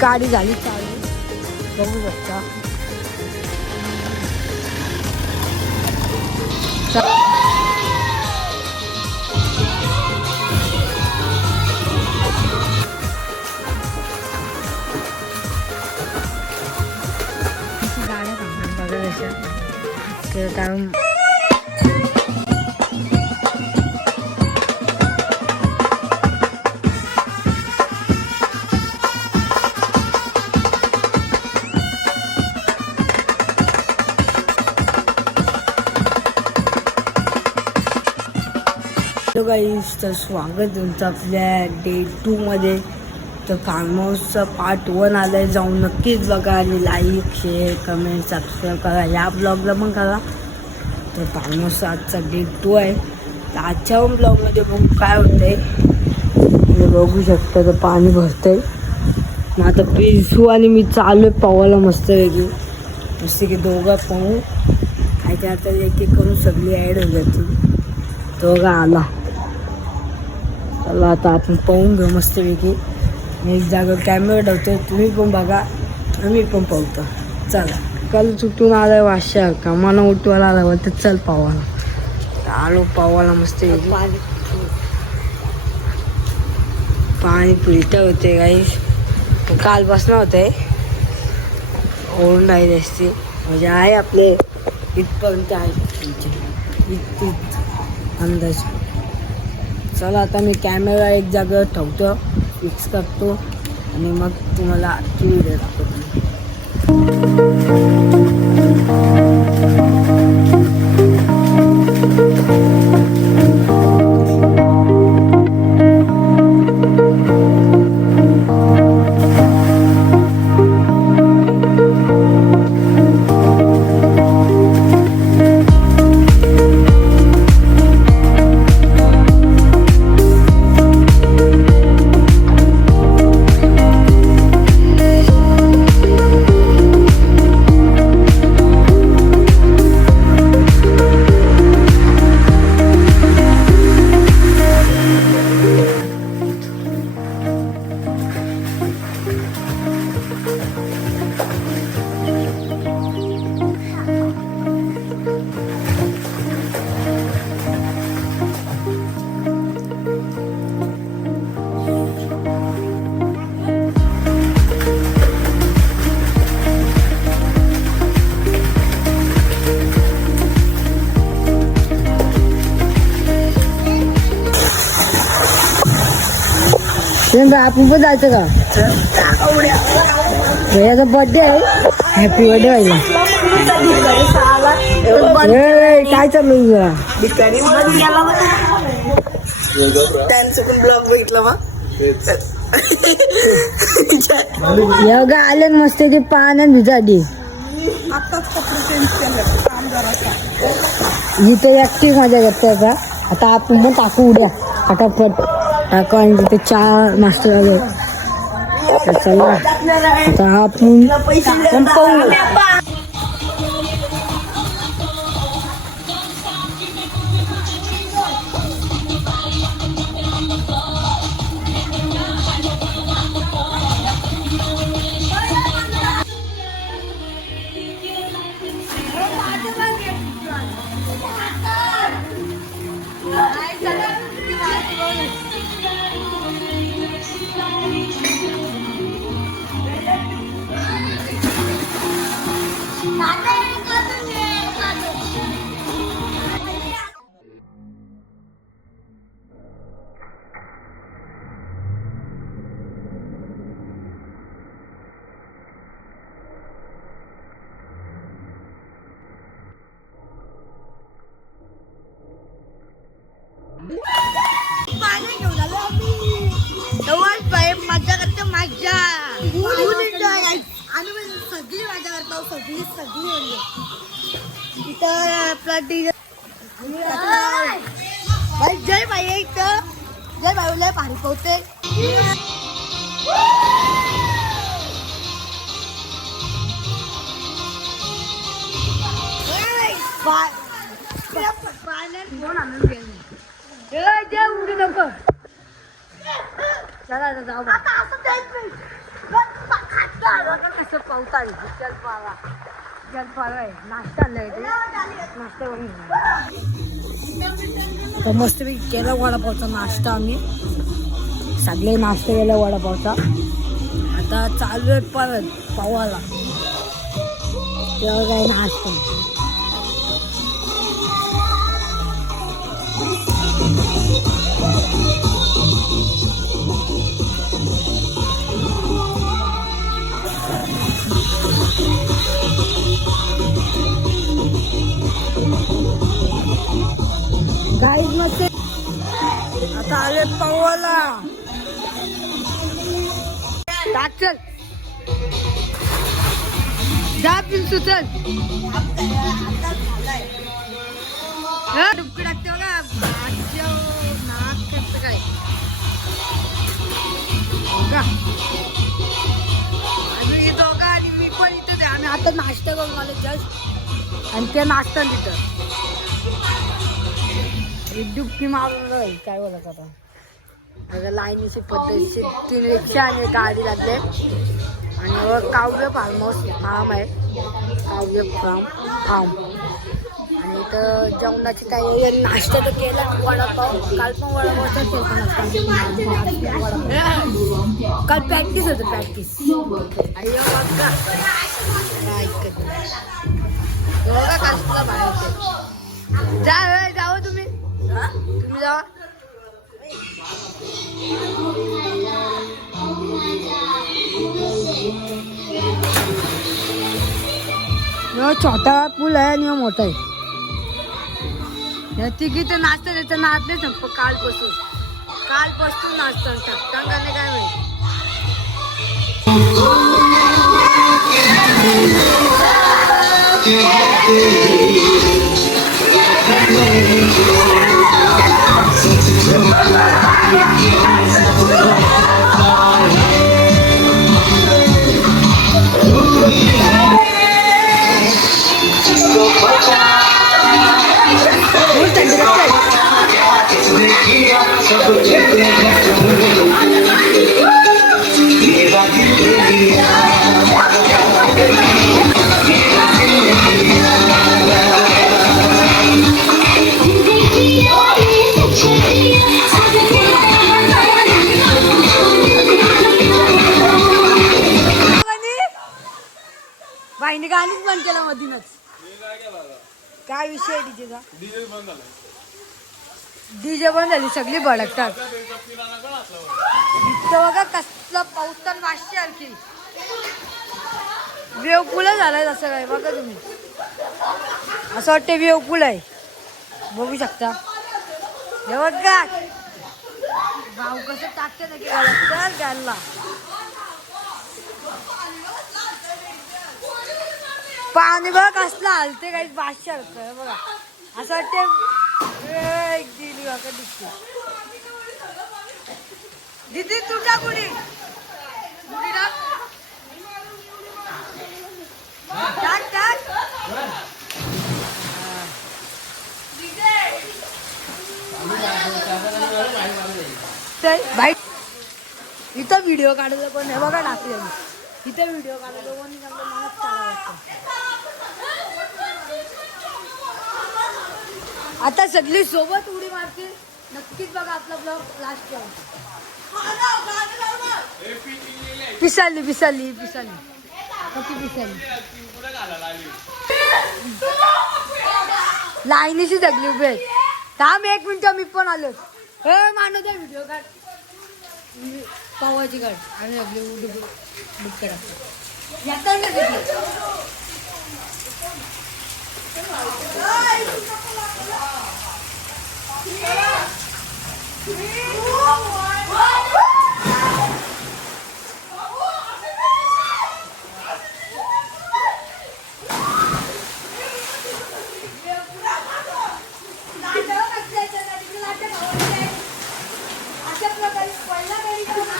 गाडी झाली चालू, बघू शकता. गाड्या थांबतात बघा कशा, कारण गाईस, तर स्वागत तुमचं आपल्या डे 2 मध्ये. तर फार्म हाऊसचा पार्ट 1 आलाय, जाऊन नक्कीच बघा आणि लाईक शेअर कमेंट सबस्क्राईब करा, या ब्लॉगला पण करा. तर फार्म हाऊसचा आजचा डे 2 आहे. तर आजच्या ब्लॉगमध्ये बघू काय होतंय. बघू शकता तर पाणी भरतंय. मग आता पिसू आणि मी चालू आहे पवायला मस्त वेगळी, मस्त की दोघं पाहू काय ते. आता एक एक करून सगळी ॲड हो जातील. दोघा आला, चला आता आपण पाहून घेऊ मस्तपैकी. मी एक जागेवर कॅमेरा ठेवतो, तुम्ही पण बघा आम्ही पण पाहतो. चला, काल चुकून आलाय वाशा का मला उठवायला आला होतं, चल पावाला. आलो पावाला मस्तपैकी. पाणी फिल्टर होते गाईस, कालपासून होते ओढून राहील असते, म्हणजे आहे आपले इथपर्यंत आहे अंदाज. चला आता मी कॅमेरा एक जागेवर ठेवतो, फिक्स करतो आणि मग तुम्हाला आजची व्हिडिओ दाखवतो. आपण पण जायचं का? भैयाचा बर्थडे आहे, हॅपी बर्थडे व्हायला. काय चालू त्यांचं पण ब्लॉग बघितलं मग योगा आले मस्त की पाण्यात भिजाडी. जिथे ऍक्टिव्ह मजा घेतोय का. आता आपण पण टाकू उद्या फटाफट टाकू आणि तिथे चहा नाश्ता झाले. चला आता आपण पाहू. मजा करते मजा, सगळी मजा करतो, सगळी इथं आपला जय भाई इथं, जय भाऊला भारी पोहते. चला जाऊ. इथं पावता आहे जलपारा आहे नाश्ता आणलाय ते नाश्ता करून मस्तपैकी केला वडापावचा नाश्ता आम्ही सगळे नाश्ता केला वडापावचा आता चालू आहे परत पावाला तेव्हा काय नाश्ता गाईज मस्त आता आले पावाला टाक चल जा पिंचू चल डुबकी टाकते बघा नाक कसं काय का आम्ही येतो का आणि मी पण इथं आम्ही आता नाश्ता करून आलो जस्ट आणि ते नाश्ता तिथं डुबकी मारून राहील काय बोलत आता आता लाईनीची पद्धतशीर 3 रिक्षा आणि गाडी लागले आणि काव्य फार्म आहे काव्य फार्म आणि इथं जेवणाची काही नाश्ता तर केला वडापाव काल पण वडापावचाच काल प्रॅक्टिस होतं प्रॅक्टिस अय्यो बघा ऐकत बघा काल तुला बाहेर जावं तुम्ही जावा छोटा पूल आहे आणि मोठा आहे या तिघीचं नाचतं त्याचं नाच नाही संप कालपासून नाचतं टंगाने काय माहिती बाईने गाणीच बंद केला मधीनच काय विषय डीजेचा डीजे बंद झाली सगळी भडकतात इथं बघा कसला पाऊस तर वाजते आणखी वेवपूल झालाय जसं काय बघा तुम्ही असं वाटते वेवपूल आहे बघू शकता हे बघा भाऊ कसं टाकते ना की गायला पाणी बघ कसला हलते काही बादशा हलतंय बघा असं वाटते दिली बघा दिसते दीदी तुझ्या कुणी टाक टाक भाई इथं व्हिडिओ काढायला कोण आहे बघा टाकले इथं व्हिडिओ काढायला कोण मलाच काढायला आता सगळी सोबत उडी मारतील नक्कीच बघा आपला ब्लॉग लास्ट पिसाली पिसाली पिसाली कशी पिसाली लाईनीशी जगली उभे थांब 1 मिनिट मी पण आलो मानव द्या व्हिडिओ काढ पावाची काढ आणि जगली बुक करा येतात ना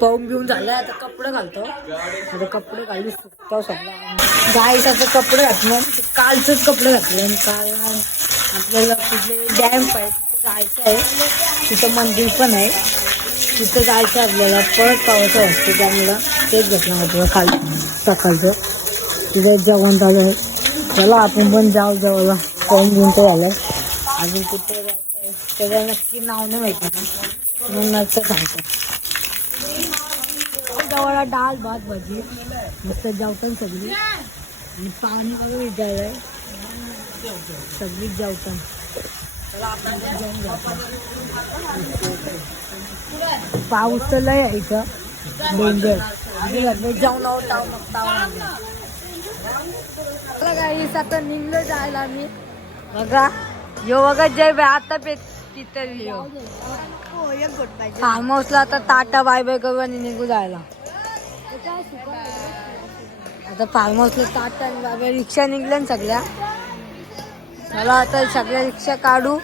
पाहून घेऊन झालाय आता कपडे घालतो आता कपडे घालून सुकतो सगळं गाईच आता कपडे घातलं कालचेच कपडे घातले आणि काल आपल्याला कुठले डॅम्प आहे तिथे जायचं आहे तिथं मंदिर पण आहे तिथं जायचं आपल्याला परत पावसाचं वाटतं त्यामुळं तेच घेतलं आपलं काल सकाळचं तिथे जेवण चालू आहे. चला आपण पण जाऊ जेवायला. टाइम घेऊन तर झालाय. अजून कुठे जायचं त्याचं नक्की नाव नाही माहिती ना, म्हणून नंतर सांगतो. जवळ डाळ भात भाजी मस्त जेवताना सगळी आणि पाणी वगैरे विचारलंय सगळीच जेवताना. चला आपण जाऊन जातो. पाऊस तर लय आहे इथं डेंजर. जाऊन गाईस आता निघलो जायला मी. बघा यो बघा जय बाय आता पितळी फार्म हाऊसला आता टाटा बाय बाय करू आणि निघू जायला. आता फार्म हाऊसला टाटा आणि बाय बाय. रिक्षा निघल्या ना सगळ्या. चला आता सगळ्या रिक्षा काढू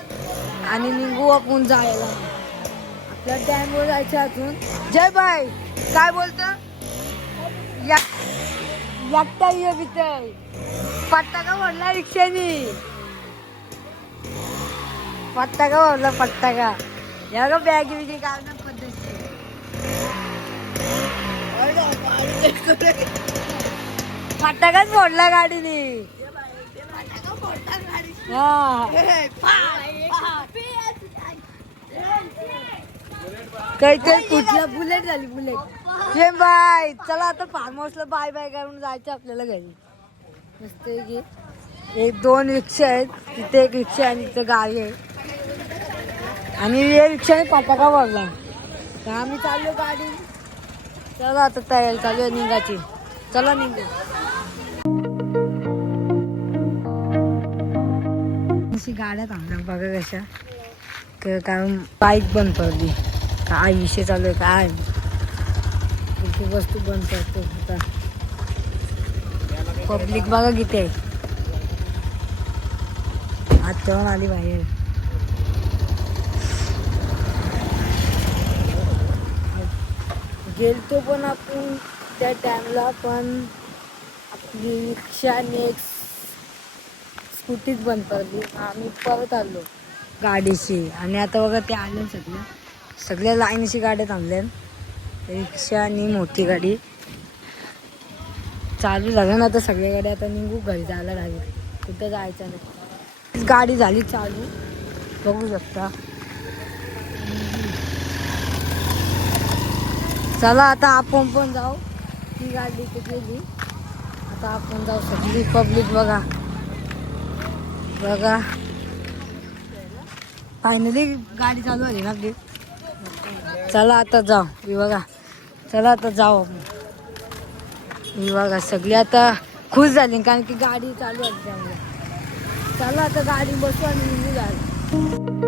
आणि निघू आपण जायला. आपल्या डॅमवर जायचं अजून. जय बाय काय बोलत एकटा ये बितर पट्टा का म्हणला रिक्षानी. पट्टा का म्हणला पट्टा का या ग बॅगी बिगी काय ना पद्धती. फटाकाच फोडला गाडीने. काहीतरी कुठल्या बुलेट झाली बुलेट. जे बाय चला आता फार्म हाऊसला बाय बाय करून जायचं आपल्याला घरी. मस्त की एक दोन रिक्षा आहेत. तिथे एक रिक्षा आणि तिथे गाडी आहे आणि या रिक्षाने फटाका भरला. तर आम्ही चाललो गाडी. चला आता तयारी चालू आहे निघायची. चला निघू. अशी गाड्या थांबल्या बघा कशा. कारण बाईक बंद पडली. काय विषय चालू आहे काय. किती वस्तू बंद पडतो आता. पब्लिक बघा किती आहे. आज जेवण आली बाहेर. गेलतो पण आपण त्या टाइमला पण आपली रिक्षा नेक्स्ट स्कूटीच बंद पडली. आम्ही परत आलो गाडीशी. आणि आता बघा ते आले सगळ्या लाईनशी गाड्या थांबल्या. रिक्षा आणि मोठी गाडी चालू झालं ना. आता सगळ्या गाड्या आता निघू घरी जायला लागेल. कुठं जायचं नाही. गाडी झाली चालू बघू शकता. चला आता आपण पण जाऊ. ती गाडी तर गेली. आता आपण जाऊ. सगळी पब्लिक बघा बघा. फायनली गाडी चालू आली ना आपली. चला आता जाऊ. ही बघा चला आता जाऊ आपण. ही बघा सगळी आता खुश झाली कारण की गाडी चालू आली त्यामुळे. चला आता गाडी बसू आणि निघू जायला.